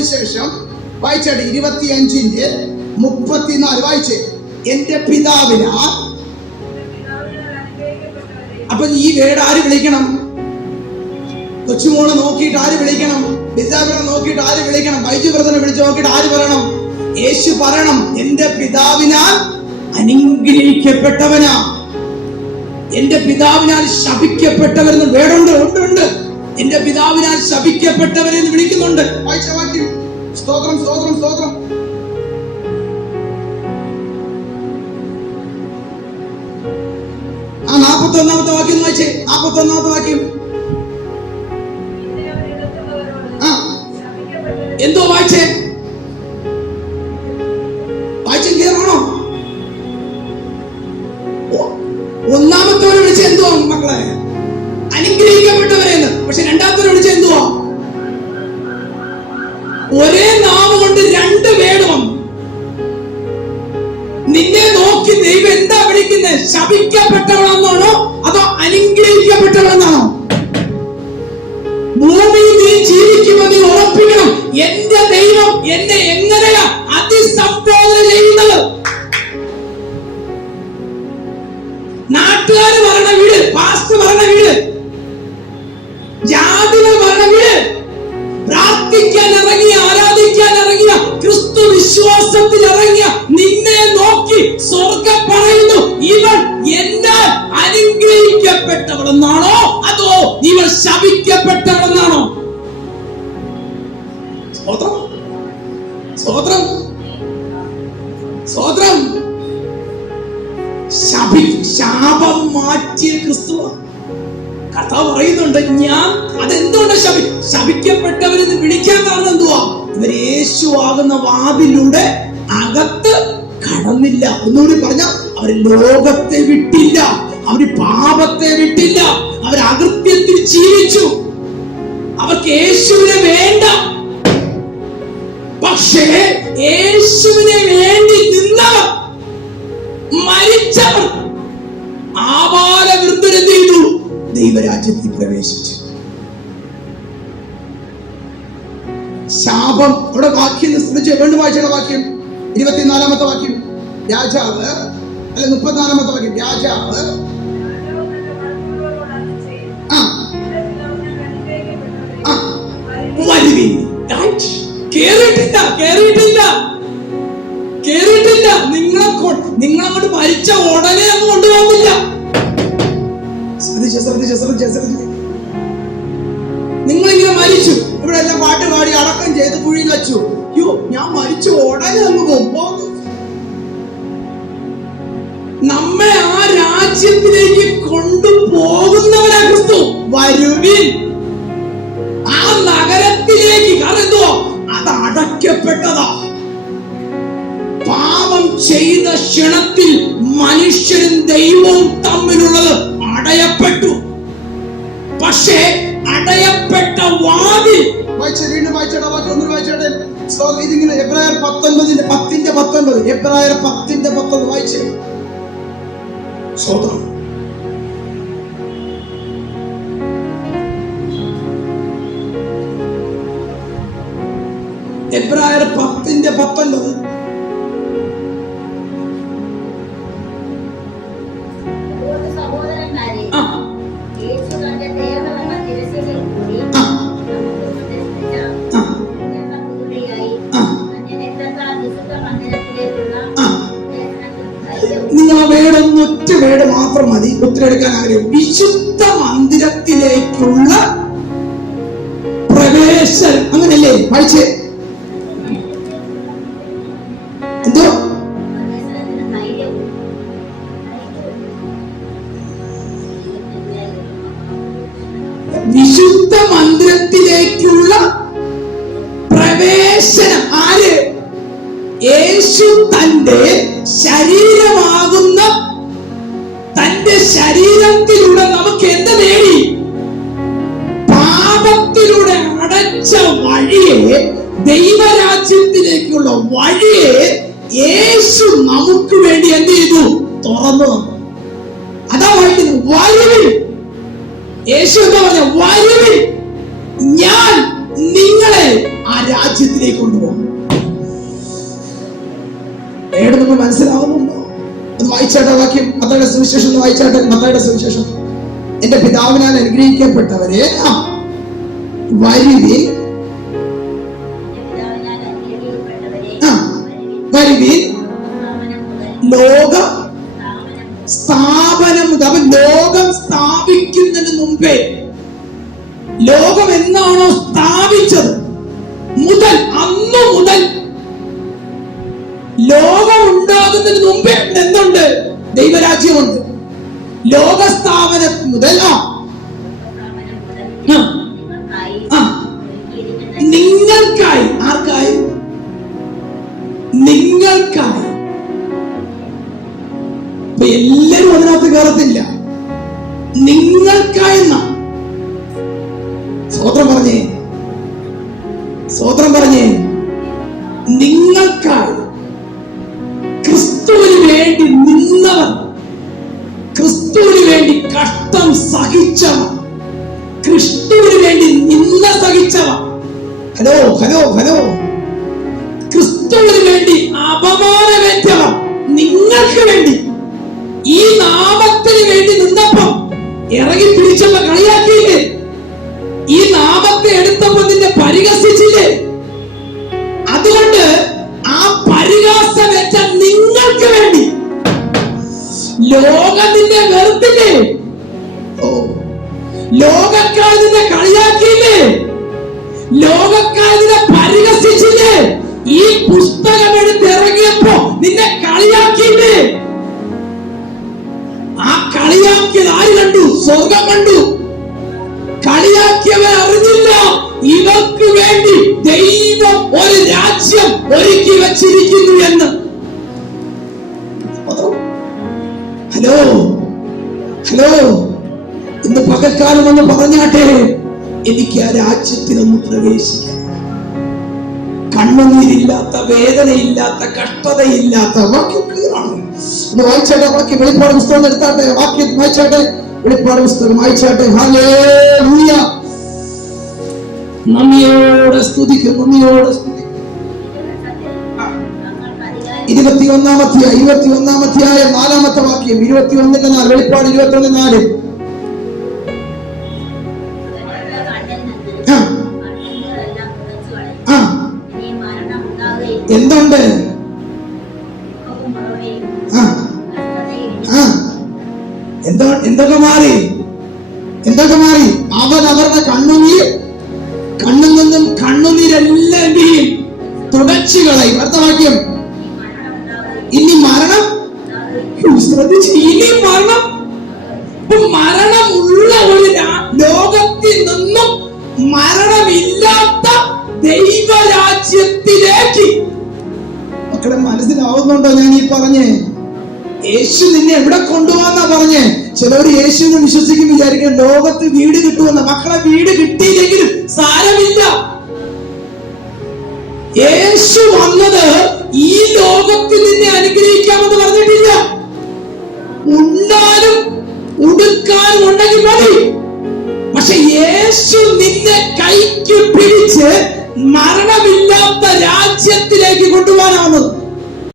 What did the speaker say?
സുവിശേഷം വായിച്ചേട്ടെ, 25:34 വായിച്ചേ. എന്റെ പിതാവിനാൽ. അപ്പൊ ഈ വേട് ആര് വിളിക്കണം? കൊച്ചുമോളെ നോക്കിയിട്ട് ആര് വിളിക്കണം? ബിസാബിനെ നോക്കിയിട്ട് ആര് വിളിക്കണം? ബൈജു ബ്രദറിനെ വിളിച്ച് നോക്കിയിട്ട് ആര് പറയണം? യേശു പറയണം, എന്റെ പിതാവിനാൽ അനുഗ്രഹിക്കപ്പെട്ടവനാ. എന്റെ പിതാവിനാൽ ശപിക്കപ്പെട്ടവരെന്ന് വേടുണ്ട്. ഉണ്ട്. എന്റെ പിതാവിനാൽ ശപിക്കപ്പെട്ടവരെന്ന് വിളിക്കുന്നുണ്ട്. വായിച്ച വാക്യം. സ്തോത്രം, സ്തോത്രം, സ്തോത്രം. ആ 41-ാമത്തെ വാക്യം വായിച്ചേ. 41-ാമത്തെ വാക്യം. എന്തോ വായിച്ചേ? വായിച്ചു ക്ലിയറാണോ? ഒന്നാമത്തവരെ വിളിച്ച എന്തുവാ മക്കളെ? അനുഗ്രഹിക്കപ്പെട്ടവരെന്ന്. പക്ഷെ രണ്ടാമത്തവരെ വിളിച്ച എന്തുവാ? ഒരേ നാമം കൊണ്ട് രണ്ട് വേട് വന്നു. നിന്നെ നോക്കി ദൈവം എന്താ വിളിക്കുന്നത്? ശപിക്കപ്പെട്ടവളെന്നാണോ അതോ അനുഗ്രഹിക്കപ്പെട്ടവളെന്നാണോ? ഭൂമിയിൽ നീ ജീവിക്കുമ്പോൾ നീ ഉറപ്പിക്കണം, എന്റെ ദൈവം എന്നെ എങ്ങനെയാ അതിസംബോധന ചെയ്യുന്നത്. നാട്ടുകാർ പറഞ്ഞ വീട്, പാസ്റ്റർ പറഞ്ഞ വീട്, ജാതികൾ പറഞ്ഞ വീട്, പ്രാർത്ഥിക്കാൻ ഇറങ്ങിയ, ആരാധിക്കാൻ ഇറങ്ങിയ, ക്രിസ്തു വിശ്വാസത്തിൽ ഇറങ്ങിയ നിന്നെ നോക്കി സ്വർഗ്ഗം പറയുന്നു, ഇവൾ എന്നാൽ അനുഗ്രഹിക്കപ്പെട്ടവളെന്നാണോ അതോ ഇവൾ ശപിക്കപ്പെട്ടവളെന്നാണോ? സ്തോത്രം, സ്തോത്രം, സ്തോത്രം. ശാപം മാറ്റിയ ക്രിസ്തുവാ. കർത്താവ് പറയുന്നുണ്ട്, ഞാൻ അതെന്തുകൊണ്ട് ശപിക്കപ്പെട്ടവരെന്ന് വിളിക്കാൻ കാരണം എന്തുവാ? ഇവർ യേശു ആകുന്ന വാതിലൂടെ അകത്ത് കടന്നില്ല. ഒന്നുകൂടി പറഞ്ഞ, അവർ ലോകത്തെ വിട്ടില്ല, അവർ പാപത്തെ വിട്ടില്ല, അവർ അകൃത്യത്തിൽ ജീവിച്ചു. അവർക്ക് യേശുവിനെ വേണ്ട. പക്ഷേ യേശുവിനെ വേണ്ടി നിന്നവർ, മരിച്ചവർ, ആബാലവൃദ്ധരെന്ത് ചെയ്തു? ദൈവരാജ്യത്തിൽ പ്രവേശിച്ചു. ശാപം. അവിടെ വാക്യം വേണ്ട വായിച്ച വാക്യം 24-ാമത്തെ വാക്യം. രാജാവ് അല്ല 34-ാമത്തെ വാക്യം. രാജാവ് വരുവിൻ. കേറിയിട്ടില്ല. നിങ്ങളങ്ങോട്ട് മരിച്ച ഉടനെ അങ്ങ് കൊണ്ടുപോകില്ല. നിങ്ങളിങ്ങനെ മരിച്ചു, ഇവിടെ എല്ലാം പാട്ട് പാടി അടക്കം ചെയ്ത് കുഴിയിൽ വെച്ചു. അയ്യോ, ഞാൻ മരിച്ച ഉടനെ അങ്ങ് പോകും. നമ്മെ ആ രാജ്യത്തിലേക്ക് കൊണ്ടുപോകുന്നവരാ ക്രിസ്തു. വരുവിൻ ആ നഗരത്തിലേക്ക്. കാരണം എന്തുവാ? അത് അടയ്ക്കപ്പെട്ടതാ. പാപം ചെയ്ത ക്ഷണത്തിൽ മനുഷ്യനും ദൈവവും തമ്മിലുള്ളത് അടയപ്പെട്ടു. പക്ഷേ അടയപ്പെട്ട വാതിൽ ഇതിങ്ങനെ എബ്രായർ 10:19 എബ്രായർ 10:19 വായിച്ചേ. സ്തോത്രം. എബ്രായർ 10:19. ഒറ്റ വേട് മാത്രം മതി ഉത്തരവെടുക്കാൻ ആഗ്രഹം. വിശുദ്ധ മന്ദിരത്തിലേക്കുള്ള പ്രവേശനം. അങ്ങനല്ലേ വായിച്ചേ? എന്തോ? വിശുദ്ധ മന്ദിരത്തിലേക്കുള്ള പ്രവേശനം. ആര്? യേശു തന്റെ ശരീരമാകുന്ന തന്റെ ശരീരത്തിലൂടെ നമുക്ക് എന്ത് നേടി? പാപത്തിലൂടെ അടച്ച വഴിയെ, ദൈവരാജ്യത്തിലേക്കുള്ള വഴിയെ യേശു നമുക്ക് വേണ്ടി എന്ത് ചെയ്തു? തുറന്നു. അതാ വായിക്കുന്നത്, വരുവിൻ. യേശു എന്താ പറഞ്ഞ? വരുവിൻ, ഞാൻ നിങ്ങളെ ആ രാജ്യം രാജ്യത്തിലേക്ക് കൊണ്ടുപോകും. നിങ്ങൾ മനസ്സിലാവുന്നുണ്ടോ? ഒന്ന് വായിച്ചാട്ടെ വാക്യം, മത്തായിയുടെ സുവിശേഷം ഒന്ന് വായിച്ചാട്ടെ. മത്തായിയുടെ സുവിശേഷം. എന്റെ പിതാവിനാൽ അനുഗ്രഹിക്കപ്പെട്ടവരെ വരുവിൻ, വരുവിൻ. ലോക സ്ഥാപനം, അവൻ ലോകം സ്ഥാപിക്കുന്നതിന് മുമ്പേ, ലോകം എന്നാണോ സ്ഥാപിച്ചത് മുതൽ, അന്നു മുതൽ ലോകം ഉണ്ടാകുന്നതിന് മുമ്പേ എന്തുണ്ട്? ദൈവരാജ്യമുണ്ട്. ലോകസ്ഥാപനം മുതൽ നിങ്ങൾക്കായി, ആർക്കായി? നിങ്ങൾക്കായി. അപ്പൊ എല്ലാരും അതിനകത്ത് കയറത്തില്ല. നിങ്ങൾക്കായി. സ്വോത്രം പറഞ്ഞേ, സ്വോത്രം പറഞ്ഞേ. നിങ്ങൾക്കായി ക്രിസ്തുവിന് വേണ്ടി നിന്നവർ, ക്രിസ്തുവിന് വേണ്ടി കഷ്ടം സഹിച്ചവർ, ക്രിസ്തുവിന് വേണ്ടി നിന്ന സഹിച്ചവർ, ഹലോ ഹലോ ഹലോ, ക്രിസ്തുവിന് വേണ്ടി അപമാനമേറ്റവർ, നിങ്ങൾക്ക് വേണ്ടി ഈ നാമത്തിന് വേണ്ടി നിന്നപ്പം ഇറങ്ങി പിടിച്ചപ്പോ കളിയാക്കിയില്ലേ? ഈ നാമത്തെ എടുത്തപ്പോ നിന്നെ പരിഹസിച്ചില്ലേ? അതുകൊണ്ട് ആ പരിഹാസമേറ്റ നിങ്ങൾക്ക് വേണ്ടി ലോകം നിന്നെ വെറുത്തില്ലേ? ലോകക്കാർ നിന്നെ കളിയാക്കിയില്ലേ? ലോകക്കാർ നിന്നെ പരിഹസിച്ചില്ലേ? ഈ പുസ്തകം എടുത്തിറങ്ങിയപ്പോ നിന്നെ കളിയാക്കിയില്ലേ? ആ കളിയാക്കിയത് ആര് കണ്ടു? സ്വർഗം കണ്ടു. കളിയാക്കിയവർ അറിഞ്ഞില്ല ഇവർക്ക് വേണ്ടി ദൈവം ഒരു രാജ്യം ഒരുക്കി വച്ചിരിക്കുന്നു എന്ന്. ഹലോ ഹലോ, ഇന്ന് പകൽക്കാലം ഒന്ന് പറഞ്ഞാട്ടെ, എനിക്ക് ആ രാജ്യത്തിലൊന്ന് പ്രവേശിക്കാം. കണ്ണുനീരില്ലാത്ത, വേദനയില്ലാത്ത, കഷ്ടതയില്ലാത്ത. വാക്യം ക്ലിയറാണ്. ഒന്ന് വായിച്ചാട്ടെ വാക്യം. വെളിപ്പാട് പുസ്തകം എടുത്താട്ടെ, വാക്യം വായിച്ചാട്ടെ. വെളിപ്പാട് പുസ്തകം വായിച്ചാട്ടെ. ഹല്ലേലൂയ. നന്ദിയോടെ സ്തുതിക്കും, നന്ദിയോടെ സ്തുതിക്കും. 21-ാം അധ്യായം 4-ാമത്തെ വാക്യം. 21:4. വെളിപ്പാട് 21:4. എന്തുണ്ട്? എന്തൊക്കെ മാറി? എന്തൊക്കെ മാറി? അവൻ അവരുടെ കണ്ണിൽ നിന്നും കണ്ണുനീരെല്ലാം തുടച്ചു കളയും. അടുത്ത വാക്യം. ഇനി മരണം, ശ്രദ്ധിച്ച്, ഇനി മരണമുള്ള ഒരു ലോകത്തിൽ നിന്നും മരണമില്ലാത്ത ദൈവരാജ്യത്തിലേക്ക്. മക്കളെ മനസ്സിലാവുന്നുണ്ടോ ഞാൻ ഈ പറഞ്ഞേ? യേശു നിന്നെ എവിടെ കൊണ്ടുപോകാന്നാ പറഞ്ഞേ? ചിലവർ യേശുവിനെ വിശ്വസിക്കും, വിചാരിക്കും ലോകത്ത് വീട് കിട്ടുമെന്ന്. മക്കളെ വീട് കിട്ടിയില്ലെങ്കിലും സാരമില്ല. യേശു വന്നത് ഈ ലോകത്തിൽ നിന്നെ അനുഗ്രഹിക്കാമെന്ന് പറഞ്ഞിട്ടില്ല. ഉണ്ണാനും ഉടുക്കാനും ഉണ്ടെങ്കിൽ മതി. പക്ഷെ യേശു നിന്നെ കൈക്ക് പിടിച്ച് മരണമില്ലാത്ത രാജ്യത്തിലേക്ക് കൊണ്ടുപോകാനാവുന്നത്.